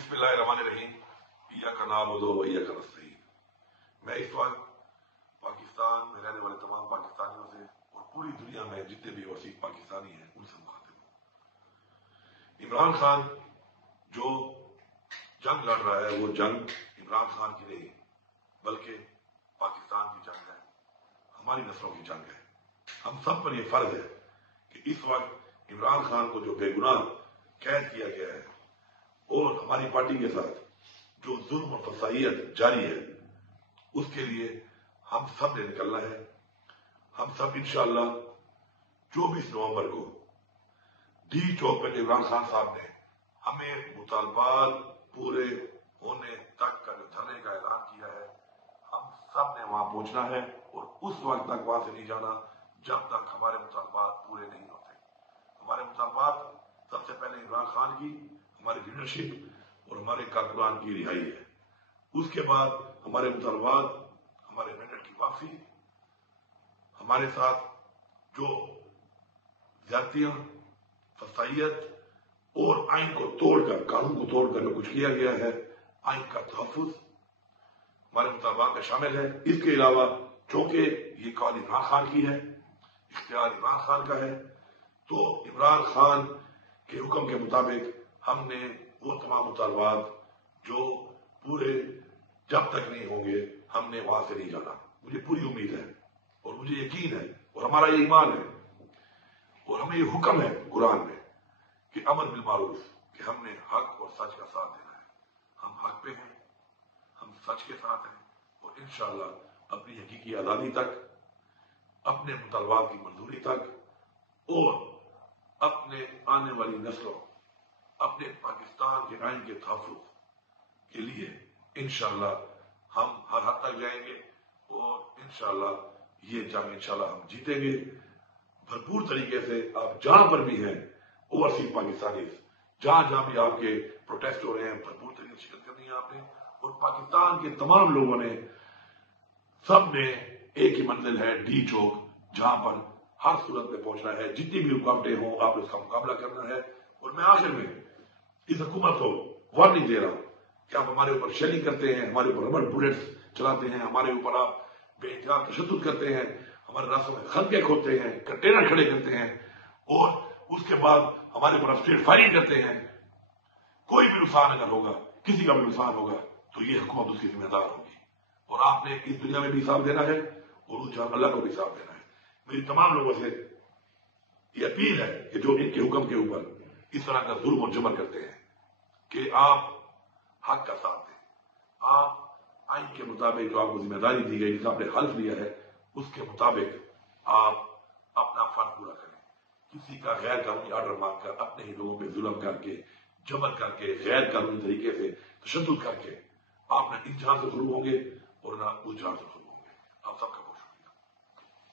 बिस्मिल्लाहिर्रहमानिर्रहीम। इय्याका नअबुदु व इय्याका नस्तईन। मैं इस वक्त पाकिस्तान में रहने वाले तमाम पाकिस्तानियों से और पूरी दुनिया में जितने भी वसीक पाकिस्तानी हैं उनसे मुखातिब हूँ। इमरान खान जो जंग लड़ रहा है वो जंग इमरान खान की नहीं बल्कि पाकिस्तान की जंग है, हमारी नस्लों की जंग है। हम सब पर यह फर्ज है कि इस वक्त इमरान खान को जो बेगुनाह कैद किया गया है और हमारी पार्टी के साथ जो जुल्म और फसाइयत जारी है उसके लिए हम सब ने निकलना है। हम सब इंशाअल्लाह 24 नवंबर को डी चौक पर इमरान खान साहब ने हमें मुतालबात पूरे होने तक का जो धरने का ऐलान किया है, हम सब ने वहां पहुंचना है और उस वक्त तक वहां से नहीं जाना जब तक हमारे मुतालबात पूरे नहीं होते। हमारे मुतालबात सबसे पहले इमरान खान की, हमारी लीडरशिप और हमारे कारकुनान की रिहाई है। उसके बाद हमारे मुतालबात, हमारे मेंढक की वापसी, हमारे साथ जो ज्यादतियां, फसाइयत और आइन को तोड़कर, कानून को तोड़कर जो कुछ किया गया है, आइन का तहफ्फुज हमारे मुतालबात में शामिल है। इसके अलावा चूंकि ये कॉल इमरान खान की है, इख्तियार इमरान खान का है, तो इमरान खान के हुक्म के मुताबिक हमने वो तमाम मुतालबात जो पूरे जब तक नहीं होंगे हमने वहां से नहीं जाना। मुझे पूरी उम्मीद है और मुझे यकीन है और हमारा ये ईमान है और हमें ये हुक्म है कुरान में कि अमर बिल मारूफ, कि हमने हक और सच का साथ देना है। हम हक पे हैं, हम सच के साथ हैं और इंशाअल्लाह अपनी हकीकी आजादी तक, अपने मुतालबात की मंजूरी तक और अपने आने वाली नस्लों, अपने पाकिस्तान के आइन के तहफ्फुज के लिए इंशाअल्लाह हम हर हद तक जाएंगे और इंशाअल्लाह ये जंग इंशाअल्लाह हम जीतेंगे भरपूर तरीके से। आप जहां पर भी हैं ओवरसीज पाकिस्तानी, जहां जहां भी आपके प्रोटेस्ट हो रहे हैं, भरपूर तरीके से शिरकत करनी है आपने। और पाकिस्तान के तमाम लोगों ने, सब ने एक ही मंजिल है डी चौक, जहां पर हर सूरत में पहुंचना है। जितनी भी रुकावटें हों आपने उसका मुकाबला करना है। और मैं आखिर में इस हुकूमत को वार्निंग दे रहा हूं कि आप हमारे ऊपर शेलिंग करते हैं, हमारे ऊपर रबड़ बुलेट्स चलाते हैं, हमारे ऊपर आप बेइंतहा तशद्दुद करते हैं, हमारे रास्तों में खंदके खोदते हैं, कंटेनर खड़े करते हैं और उसके बाद हमारे ऊपर स्ट्रेट फायरिंग करते हैं। कोई भी नुकसान अगर होगा, किसी का भी नुकसान होगा, तो ये हुकूमत उसकी जिम्मेदार होगी और आपने इस दुनिया में भी हिसाब देना है और उस जहां अल्लाह को भी हिसाब देना है। मेरी तमाम लोगों से ये अपील है कि जो इनके हुक्म के ऊपर इस तरह का जुल्म और जबर करते हैं कि आप हक का साथ दें, आप आइन के मुताबिक जो आपको जिम्मेदारी दी गई, जिसका आपने हल्फ लिया है, उसके मुताबिक आप अपना फर्ज पूरा करें। किसी का गैर कानूनी ऑर्डर मांगकर, अपने ही लोगों पर जुल्म करके, जबर करके, गैर कानूनी तरीके से तशद्दुद करके आप न इस जहां से शुरू होंगे और न उस जहां से